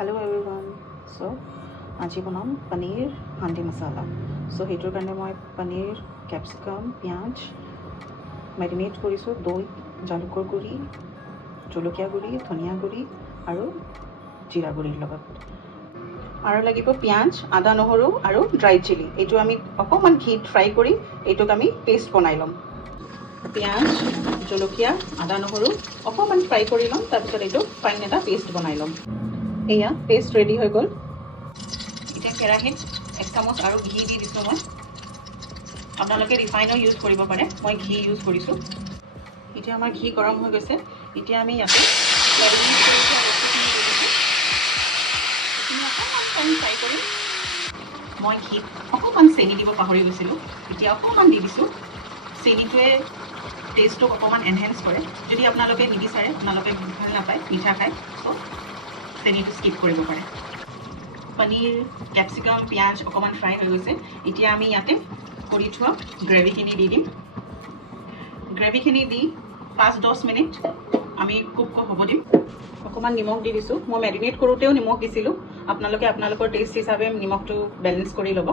Hello everyone. So আজি বনাম পনীৰ হান্দি মছলা. So সেইটোৰ কাৰণে মই পনীৰ, ক্যাপসিকাম, পিঁয়াজ মেৰিনেট কৰিছোঁ, দৈ, জালুকৰ গুড়ি, জলকীয়া গুড়ি, ধনিয়া গুড়ি আৰু জিৰা গুড়িৰ লগত। আৰু লাগিব পিঁয়াজ, আদা নহৰু আৰু ড্ৰাই চিলি। এইটো আমি অকণমান ঘিত ফ্ৰাই কৰি এইটোক আমি পেষ্ট বনাই ল'ম। পিঁয়াজ, জলকীয়া, আদা নহৰু অকণমান ফ্ৰাই কৰি ল'ম, তাৰপিছত এইটো ফাইন এটা পেষ্ট বনাই ল'ম। এয়া পেষ্ট ৰেডি হৈ গ'ল। এতিয়া কেৰাহীত 1 চামুচ আৰু ঘি দি দিছোঁ মই। আপোনালোকে ৰিফাইনো ইউজ কৰিব পাৰে, মই ঘি ইউজ কৰিছোঁ। এতিয়া আমাৰ ঘি গৰম হৈ গৈছে। এতিয়া আমি ইয়াতে মেৰিনেট কৰি থোৱা বস্তুখিনি দি দিছোঁ। এইখিনি অকণমান টাইম ফ্ৰাই কৰি মই ঘিত অকণমান চেনি দিব পাহৰি গৈছিলোঁ, এতিয়া অকণমান দি দিছোঁ। চেনিটোৱে টেষ্টটোক অকণমান এনহেঞ্চ কৰে। যদি আপোনালোকে নিবিচাৰে, আপোনালোকে ভাল নাপায় মিঠা খায়, চ' চেনিটো স্কিপ কৰিব পাৰে। পনীৰ, ক্যাপসিকাম, পিঁয়াজ অকণমান ফ্ৰাই হৈ গৈছে। এতিয়া আমি ইয়াতে কৰি থোৱা গ্ৰেভিখিনি দি দিম। গ্ৰেভিখিনি দি 5-10 মিনিট আমি কুক হ'ব দিম। অকণমান নিমখ দি দিছোঁ। মই মেৰিনেট কৰোঁতেও নিমখ দিছিলোঁ। আপোনালোকে আপোনালোকৰ টেষ্ট হিচাপে নিমখটো বেলেঞ্চ কৰি ল'ব।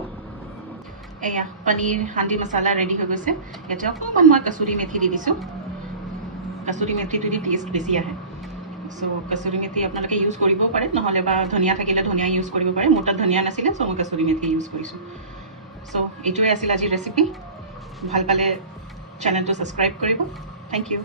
এয়া পনীৰ হান্দি মছলা ৰেডি হৈ গৈছে। ইয়াতে অকণমান মই কচুৰি মেথি দি দিছোঁ। কচুৰি মেথিটো দি টেষ্ট বেছি আহে। চ' কচুৰি মেথি আপোনালোকে ইউজ কৰিবও পাৰে, নহ'লে বা ধনিয়া থাকিলে ধনিয়া ইউজ কৰিব পাৰে। মোৰ তাত ধনিয়া নাছিলে, চ' মই কচুৰি মেথি ইউজ কৰিছোঁ। চ' এইটোৱে আছিল আজিৰ ৰেচিপি। ভাল পালে চেনেলটো ছাবস্ক্ৰাইব কৰিব। Thank U.